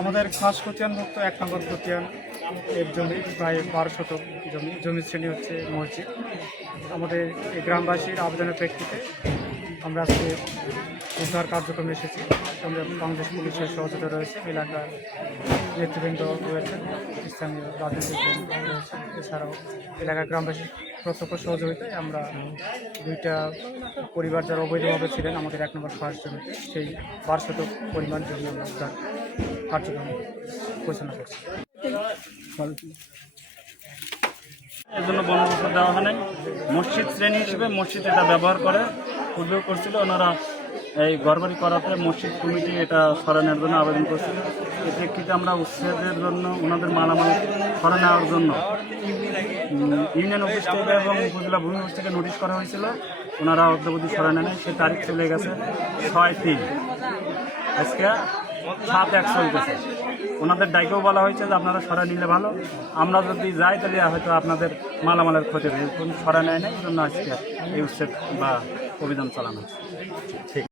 আমাদের খাস খতিয়ান ভুক্ত 1 নম্বর খতিয়ান এর জমি প্রায় 12 শতক জমি শ্রেণী হচ্ছে মসজিদ। আমাদের এই গ্রামবাসীর আবেদনের প্রেক্ষিতে আমরা আজকে উদ্ধার কার্যক্রমে এসেছি। আমরা বাংলাদেশ পুলিশের সহযোগিতা রয়েছে, এলাকার নেতৃবৃন্দ রয়েছে, স্থানীয় রাজনৈতিক রয়েছে, এছাড়াও এলাকার গ্রামবাসীর প্রত্যক্ষ সহযোগিতায় আমরা 2টা পরিবার যারা অবৈধভাবে ছিলেন আমাদের 1 নম্বর খাস জমিতে সেই 12 শতক পরিমাণ জমি আমরা উদ্ধার কার্যক্রম পরিচালনা করছি। এর জন্য বন্দোবস্ত দেওয়া হয় নাই। মসজিদ শ্রেণী হিসেবে মসজিদ এটা ব্যবহার করে, পূর্বেও করছিল। ওনারা এই ঘরবাড়ি করাতে মসজিদ কমিটি এটা সরানোর জন্য আবেদন করছিল। এর প্রেক্ষিতে আমরা উচ্ছেদের জন্য ওনাদের মালামাল সরা নেওয়ার জন্য ইউনিয়ন অফিস থেকে এবং উপজেলা ভূমি অফিস থেকে নোটিশ করা হয়েছিল। ওনারা অদ্যাবধি সরা নেয়। সেই তারিখ চলে গেছে 6/3, আজকে 7/1 চলতেছে। ওনাদের ডাইকেও বলা হয়েছে যে আপনারা সরা নিলে ভালো, আমরা যদি যাই তাহলে হয়তো আপনাদের মালামালের ক্ষতি হবে। কোন সরা নেয় না, এই জন্য আজকে এই উচ্ছেদ বা অভিযান চালানো হচ্ছে। ঠিক।